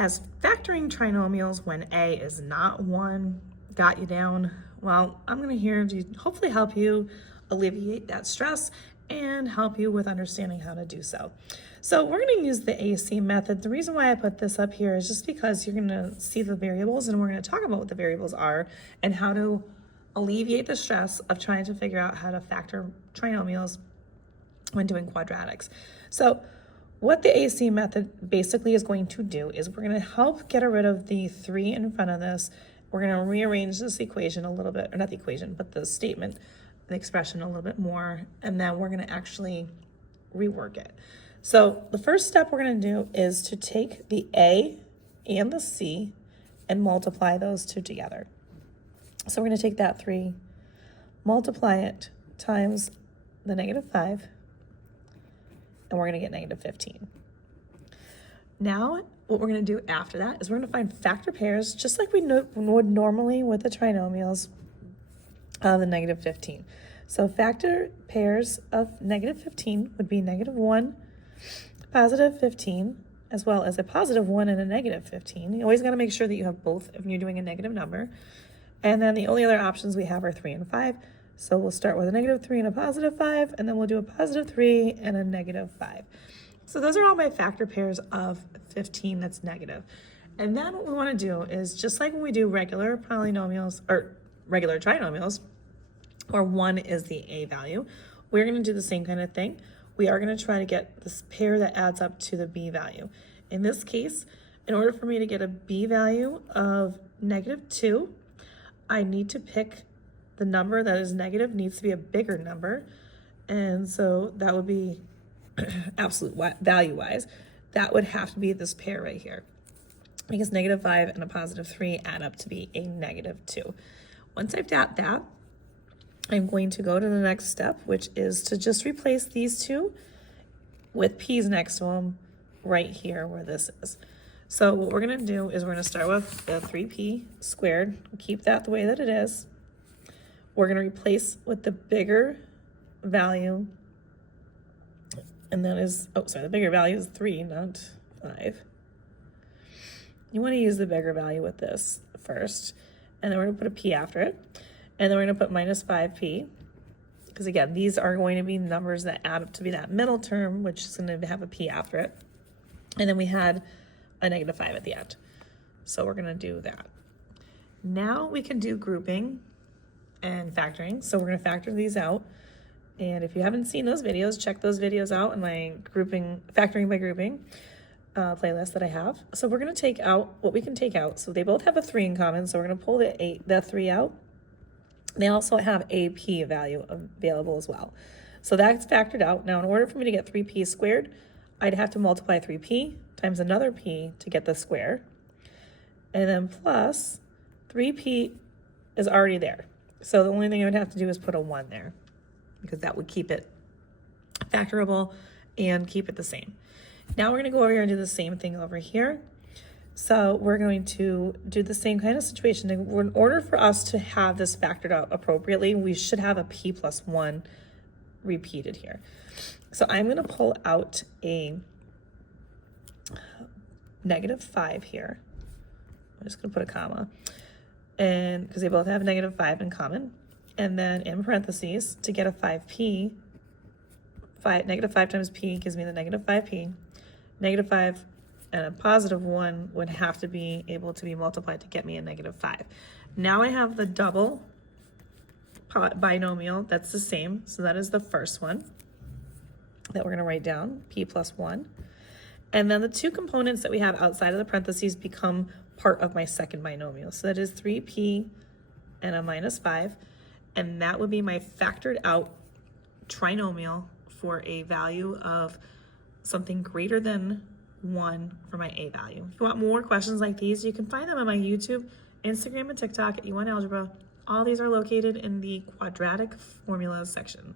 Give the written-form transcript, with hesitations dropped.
Has factoring trinomials when a is not 1 got you down? Well, I'm going to here to hopefully help you alleviate that stress and help you with understanding how to do so. So we're going to use the AC method. The reason why I put this up here is just because you're going to see the variables, and we're going to talk about what the variables are and how to alleviate the stress of trying to figure out how to factor trinomials when doing quadratics. So what the AC method basically is going to do is we're going to help get rid of the 3 in front of this. We're going to rearrange this equation a little bit, or not the equation, but the statement, the expression a little bit more, and then we're going to actually rework it. So the first step we're going to do is to take the A and the C and multiply those two together. So we're going to take that 3, multiply it times the -5, and we're going to get -15. Now, what we're going to do after that is we're going to find factor pairs, just like we would normally with the trinomials of the -15. So factor pairs of -15 would be -1, +15, as well as a +1 and a -15. You always got to make sure that you have both if you're doing a negative number. And then the only other options we have are 3 and 5. So we'll start with a -3 and a +5, and then we'll do a +3 and a -5. So those are all my factor pairs of 15 that's negative. And then what we want to do is, just like when we do regular polynomials or regular trinomials, where 1 is the A value, we're going to do the same kind of thing. We are going to try to get this pair that adds up to the B value. In this case, in order for me to get a B value of -2, I need to pick the number that is negative, needs to be a bigger number. And so that would be absolute value-wise, that would have to be this pair right here, because -5 and a +3 add up to be a -2. Once I've got that, I'm going to go to the next step, which is to just replace these two with p's next to them right here where this is. So what we're going to do is we're going to start with the 3p squared, keep that the way that it is. We're going to replace with the bigger value, and that is, the bigger value is 3, not 5. You want to use the bigger value with this first, and then we're going to put a p after it, and then we're going to put -5p, because again, these are going to be numbers that add up to be that middle term, which is going to have a p after it, and then we had a -5 at the end. So we're going to do that. Now we can do grouping and factoring. So we're going to factor these out. And if you haven't seen those videos, check those videos out in my factoring by grouping playlist that I have. So we're going to take out what we can take out. So they both have a 3 in common. So we're going to pull the 3 out. They also have a p value available as well. So that's factored out. Now, in order for me to get 3p squared, I'd have to multiply 3p times another p to get the square. And then plus 3p is already there. So the only thing I would have to do is put a 1 there, because that would keep it factorable and keep it the same. Now we're going to go over here and do the same thing over here. So we're going to do the same kind of situation. In order for us to have this factored out appropriately, we should have a p + 1 repeated here. So I'm going to pull out a -5 here. I'm just going to put a comma, and because they both have -5 in common, and then in parentheses to get a 5p, -5 times p gives me the -5p. -5 and a +1 would have to be able to be multiplied to get me a -5. Now I have the double binomial that's the same, so that is the first one that we're going to write down, p + 1. And then the two components that we have outside of the parentheses become part of my second binomial. So that is 3p and a -5, and that would be my factored out trinomial for a value of something greater than 1 for my a value. If you want more questions like these, you can find them on my YouTube, Instagram, and TikTok at YouWantAlgebra. All these are located in the quadratic formulas section.